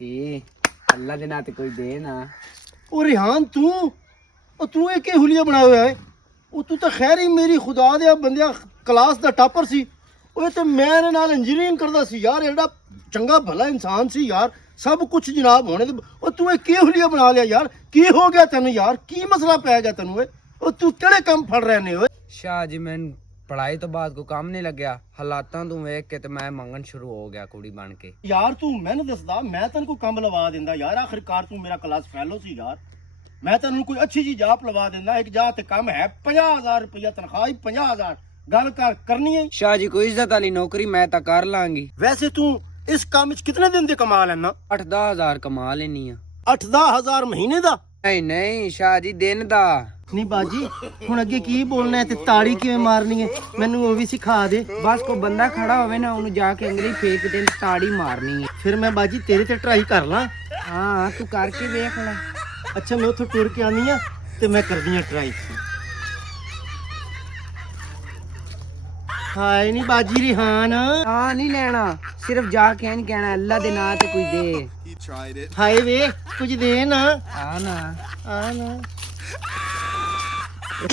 अल्लाह दे नाते कोई दे ना। ओ रिहान तू ये के हुलिया बनाया हुआ है? ओ तू तो खैर ही मेरी खुदा दे बंदिया क्लास दा टॉपर सी। ओए ते मैं इहदे नाल इंजीनियरिंग करदा सी यार, एड़ा चंगा भला इंसान सी यार, सब कुछ जनाब होने दे। ओ तू ये के हुलिया बना लिया यार? की हो गया तेन यार? की मसला पै गया तेन? ओ तू केड़े काम फड़ रहे ने? ओए शाह जी मैं पढ़ाई तो बाद को काम नहीं लग्या, हालातां तू वेख के ते मैं मंगन शुरू हो गया कुड़ी बन के। यार तू मैनू दसदा, मैं तेन को काम लवा दिंदा यार। आखिरकार तू मेरा क्लास फैलो सी यार, मैं तेन कोई अच्छी जी जाप लवा दिंदा। एक जा ते काम है 50,000 रुपया तनख्वाह, 50,000 गल करनी है। शाह जी कोई इज्जत वाली नौकरी मैं तो कर लांगी। वैसे तू इस काम च कितने दिन दे कमा लेना? 8-10 हजार कमा लेनी है। 8-10 हजार महीने दा? नहीं नहीं शाह जी दिन दा। नहीं बाजी हुण अगे की बोलना है ते ताड़ी किवें मारनी है, मैनू वो भी सिखा दे। बस को बंदा खड़ा होवे ना, उन्हें जाके अंगली फेंक दे, ताड़ी मारनी है। फिर मैं बाजी तेरे ते ट्राई कर ला। हाँ तू करके वेख ले। अच्छा मैं उथों टुर के आनी आ ते मैं करदी आ ट्राई। हाय नहीं बाजी रिहान, हाँ नहीं लेना, सिर्फ जाके नहीं कहना अल्लाह दे नाम ते कोई दे। हाय वे कुछ दे ना। हाँ ना। आ ना